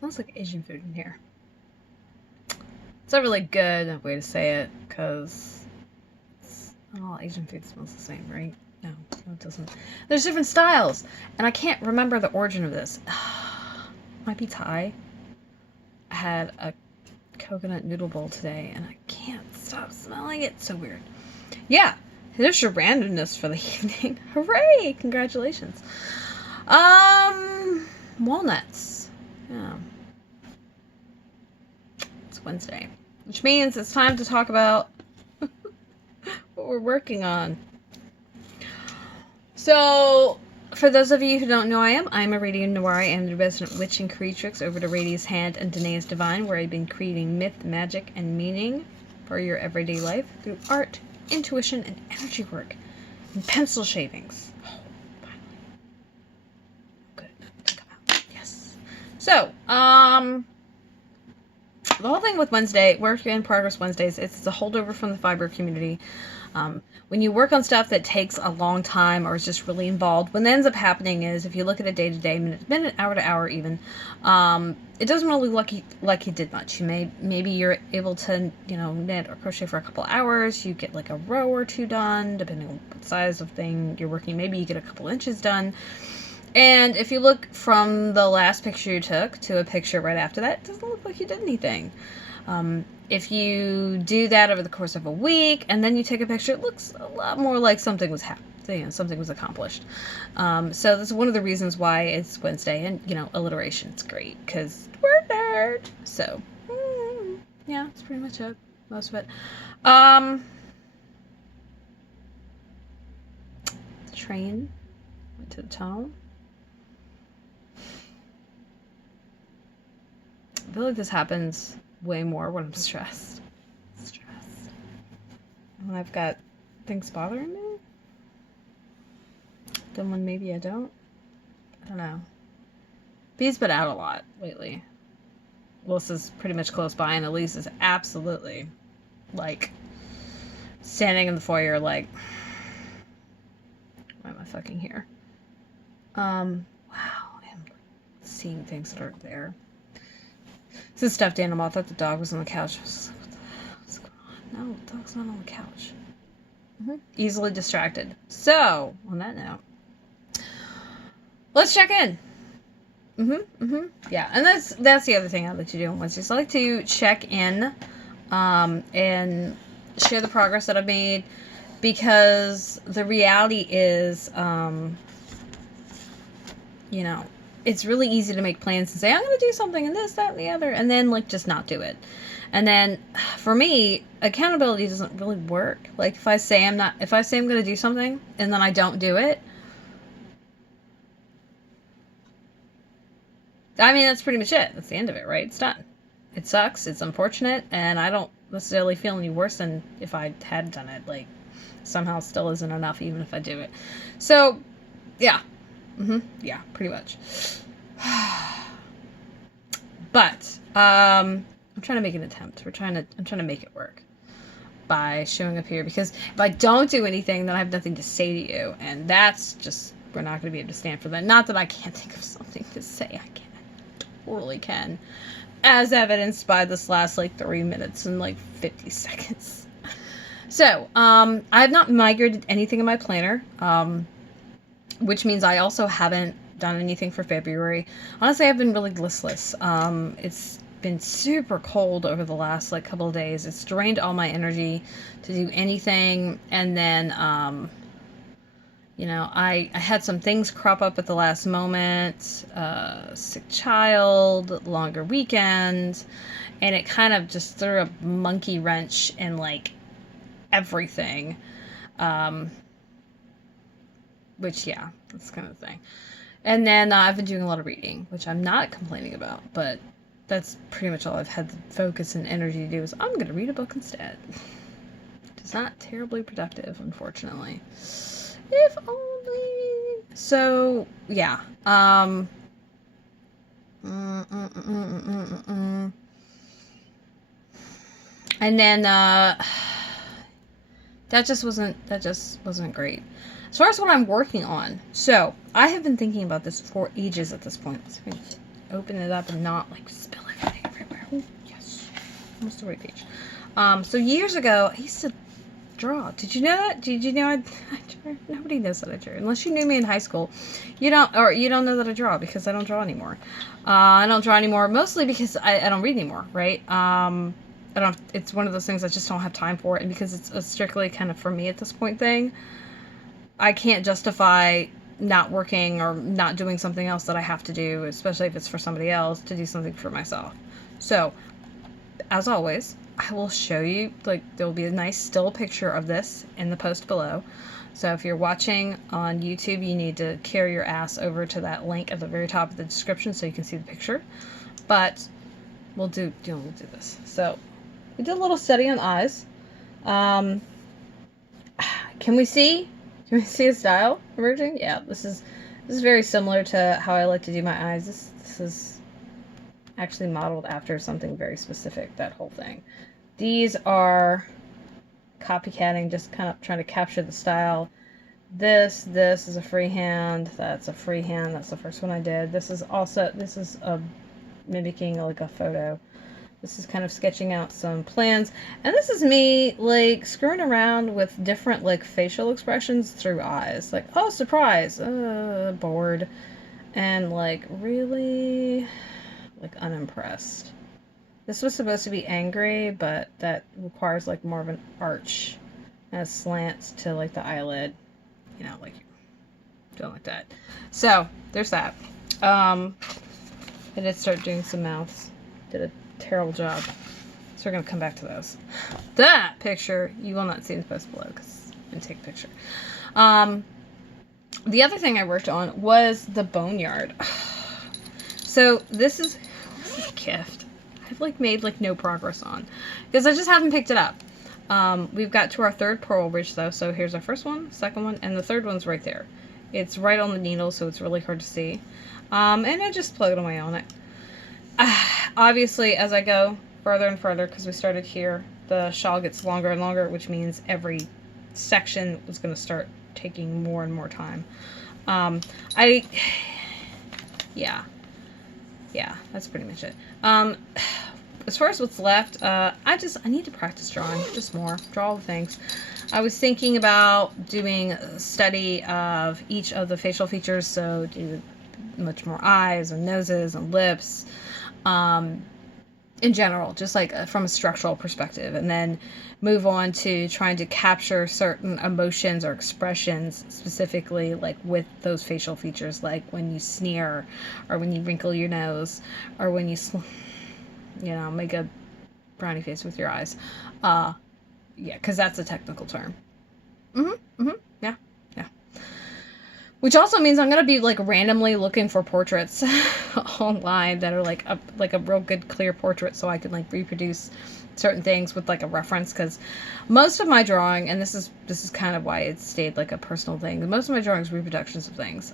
smells like Asian food in here. It's not really good way to say it, because not all Asian food smells the same, right? No, it doesn't. There's different styles, and I can't remember the origin of this. Might be Thai. I had a coconut noodle bowl today, and I can't stop smelling it. It's so weird. Yeah, there's your randomness for the evening. Hooray! Congratulations. Walnuts. Yeah. It's Wednesday, which means it's time to talk about what we're working on. So, for those of you who don't know I'm Aradia Noir. I am the resident witch and creatrix over to Radia's Hand and Danae's Divine, where I've been creating myth, magic, and meaning for your everyday life through art, intuition, and energy work, and pencil shavings. Oh, finally. Good. Come out. Yes. So, the whole thing with Wednesday, Work in Progress Wednesdays, it's a holdover from the fiber community. When you work on stuff that takes a long time or is just really involved, what ends up happening is, if you look at it day to day, minute to minute, hour to hour even, it doesn't really look like you did much. Maybe you're able to, knit or crochet for a couple hours. You get like a row or two done, depending on what size of thing you're working. Maybe you get a couple inches done. And if you look from the last picture you took to a picture right after that, it doesn't look like you did anything. If you do that over the course of a week and then you take a picture, it looks a lot more like something was happened. Something was accomplished. So that's one of the reasons why it's Wednesday. And, alliteration's great because we're nerd. So, yeah, that's pretty much it. Most of it. The train went to the tunnel. I feel like this happens way more when I'm stressed. When I've got things bothering me. Then when maybe I don't. I don't know. Bee's been out a lot lately. Melissa's pretty much close by, and Elise is absolutely, standing in the foyer, why am I fucking here? Wow, I'm seeing things that aren't there. This is a stuffed animal. I thought the dog was on the couch. I was like, what the hell is going on? No, the dog's not on the couch. Easily distracted. So, on that note, let's check in. Yeah, and that's the other thing I like to do on Wednesdays. I like to check in and share the progress that I've made, because the reality is, it's really easy to make plans and say, I'm going to do something and this, that, and the other, and then, just not do it. And then, for me, accountability doesn't really work. If I say I'm going to do something, and then I don't do it, that's pretty much it. That's the end of it, right? It's done. It sucks, it's unfortunate, and I don't necessarily feel any worse than if I had done it. Somehow still isn't enough, even if I do it. So, yeah. Yeah, pretty much. But, I'm trying to make an attempt. I'm trying to make it work by showing up here, because if I don't do anything, then I have nothing to say to you, and that's just, we're not going to be able to stand for that. Not that I can't think of something to say. I totally can, as evidenced by this last 3 minutes and 50 seconds. So, I have not migrated anything in my planner, which means I also haven't done anything for February. Honestly, I've been really listless. It's been super cold over the last couple of days. It's drained all my energy to do anything. And then, I had some things crop up at the last moment, sick child, longer weekend, and it kind of just threw a monkey wrench in everything. Which, yeah, that's kind of the thing. And then I've been doing a lot of reading, which I'm not complaining about, but that's pretty much all I've had the focus and energy to do is I'm going to read a book instead. It's not terribly productive, unfortunately. If only. So, yeah. And then, that just wasn't great. As far as what I'm working on, so I have been thinking about this for ages at this point. open it up and not like spill everything everywhere. Ooh, yes. Almost the right page. So years ago, I used to draw. Did you know that? Did you know I draw? Nobody knows that I draw. Unless you knew me in high school. You don't know that I draw because I don't draw anymore. I don't draw anymore mostly because I don't read anymore, right? It's one of those things I just don't have time for it, and because it's a strictly kind of for me at this point thing, I can't justify not working or not doing something else that I have to do, especially if it's for somebody else, to do something for myself. So, as always, I will show you, like, there will be a nice still picture of this in the post below. So if you're watching on YouTube, you need to carry your ass over to that link at the very top of the description so you can see the picture. But we'll do this. So we did a little study on eyes. Can we see? Can we see a style emerging? Yeah, this is very similar to how I like to do my eyes. This is actually modeled after something very specific, that whole thing. These are copycatting, just kind of trying to capture the style. This is a freehand. That's a freehand. That's the first one I did. This is mimicking like a photo. This is kind of sketching out some plans. And this is me, like, screwing around with different, like, facial expressions through eyes. Like, oh, surprise, bored, and, like, really, like, unimpressed. This was supposed to be angry, but that requires, like, more of an arch and a slant to, like, the eyelid. You know, like, doing like that. So, there's that. I did start doing some mouths. Did a terrible job. So we're going to come back to those. That picture, you will not see in the post below because I'm going to take a picture. The other thing I worked on was the boneyard. So this is a gift. I've like made like no progress on because I just haven't picked it up. We've got to our third purl ridge though. So here's our first one, second one, and the third one's right there. It's right on the needle, so it's really hard to see. And I just plugged away on it. Obviously, as I go further and further, because we started here, the shawl gets longer and longer, which means every section is going to start taking more and more time. Yeah, that's pretty much it. As far as what's left, I need to practice drawing, just more, draw all the things. I was thinking about doing a study of each of the facial features, so do much more eyes and noses and lips, in general, just like from a structural perspective, and then move on to trying to capture certain emotions or expressions specifically, like with those facial features, like when you sneer, or when you wrinkle your nose, or when you make a brownie face with your eyes. Yeah, because that's a technical term. Yeah. Which also means I'm going to be, like, randomly looking for portraits online that are, like a real good, clear portrait so I can, like, reproduce certain things with, like, a reference. Because most of my drawing, and this is kind of why it stayed, like, a personal thing, most of my drawing is reproductions of things.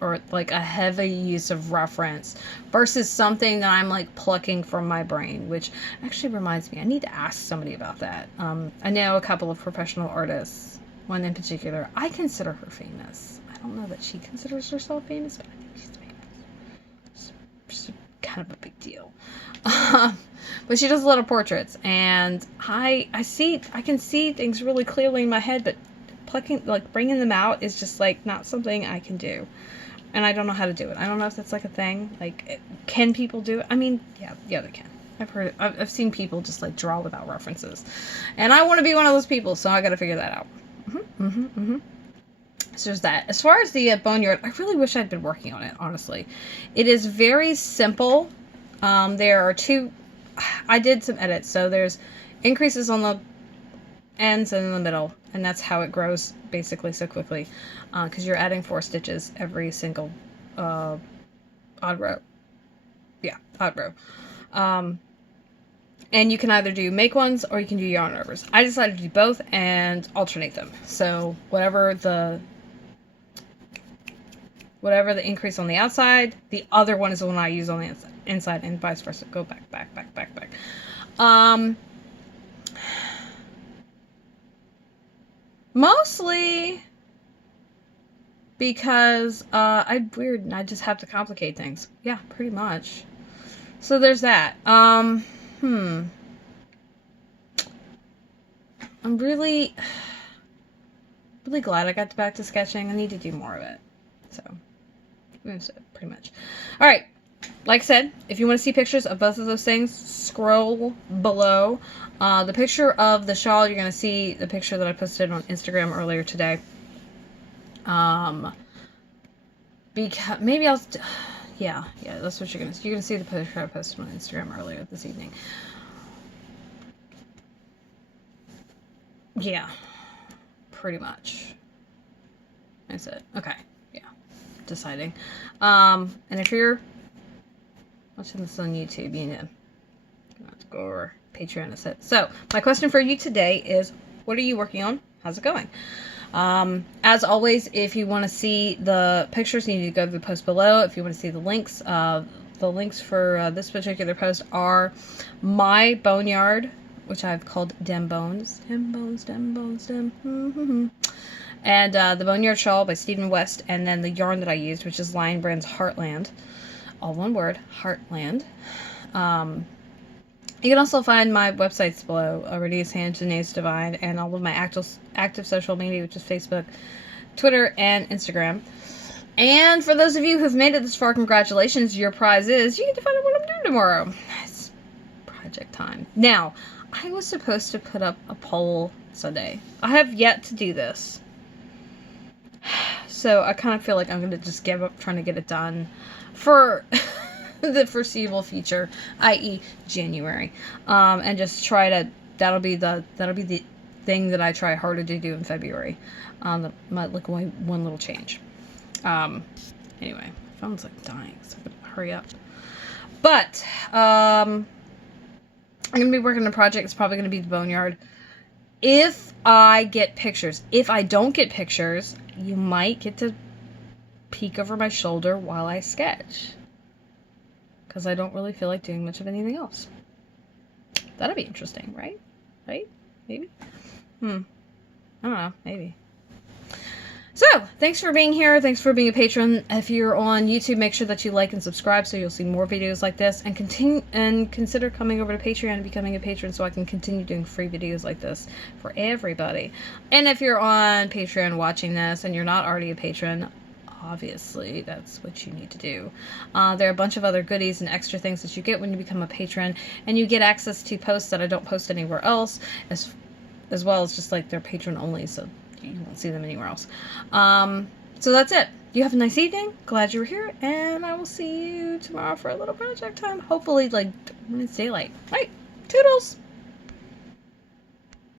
Or, like, a heavy use of reference versus something that I'm, like, plucking from my brain, which actually reminds me, I need to ask somebody about that. I know a couple of professional artists. One in particular, I consider her famous. I don't know that she considers herself famous, but I think she's famous. She's kind of a big deal. But she does a lot of portraits, and I can see things really clearly in my head, but bringing them out is just, like, not something I can do. And I don't know how to do it. I don't know if that's, like, a thing. Like, can people do it? I mean, yeah, they can. I've seen people just, like, draw without references. And I want to be one of those people, so I gotta figure that out. So there's that. As far as the boneyard, I really wish I'd been working on it, honestly. It is very simple. There are two... I did some edits, so there's increases on the ends and in the middle, and that's how it grows, basically, so quickly. Because you're adding 4 stitches every single odd row. Yeah, odd row. And you can either do make ones or you can do yarn overs. I decided to do both and alternate them. So whatever the increase on the outside, the other one is the one I use on the inside, and vice versa. Go back. Mostly because I'm weird and I just have to complicate things. Yeah, pretty much. So there's that. I'm really glad I got back to sketching. I need to do more of it. So that's it, pretty much. All right. Like I said, if you want to see pictures of both of those things, scroll below. The picture of the shawl, you're going to see the picture that I posted on Instagram earlier today. Because maybe I'll... Yeah, that's what you're going to see. You're going to see the picture I posted on Instagram earlier this evening. Yeah, pretty much. That's it. Okay, yeah, deciding. And if you're watching this on YouTube, you know, you have to go over Patreon. That's it. So, my question for you today is, what are you working on? How's it going? As always, if you want to see the pictures, you need to go to the post below. If you want to see the links for this particular post are my boneyard, which I've called Dem Bones. And the Boneyard Shawl by Stephen West, and then the yarn that I used, which is Lion Brand's Heartland. All one word, Heartland. You can also find my websites below, Aradia's Hand, Janae's Divine, and all of my active social media, which is Facebook, Twitter, and Instagram. And for those of you who've made it this far, congratulations. Your prize is, you get to find out what I'm doing tomorrow. It's project time. Now, I was supposed to put up a poll Sunday. I have yet to do this. So I kind of feel like I'm going to just give up trying to get it done for the foreseeable future, i.e. January. And just try to, that'll be the thing that I try harder to do in February. That might look like one little change. Anyway, phone's like dying, so I'm going to hurry up. But, I'm going to be working on a project. It's probably going to be the Boneyard. If I get pictures. If I don't get pictures, you might get to peek over my shoulder while I sketch. Because I don't really feel like doing much of anything else. That'd be interesting, right? Right? Maybe? I don't know. Maybe. So, thanks for being here. Thanks for being a patron. If you're on YouTube, make sure that you like and subscribe so you'll see more videos like this. And consider coming over to Patreon and becoming a patron so I can continue doing free videos like this for everybody. And if you're on Patreon watching this and you're not already a patron, obviously that's what you need to do. There are a bunch of other goodies and extra things that you get when you become a patron. And you get access to posts that I don't post anywhere else, as well as just like they're patron only, so you won't see them anywhere else. So that's it. You have a nice evening. Glad you were here, and I will see you tomorrow for a little project time. Hopefully, like, when it's daylight. Right. Toodles!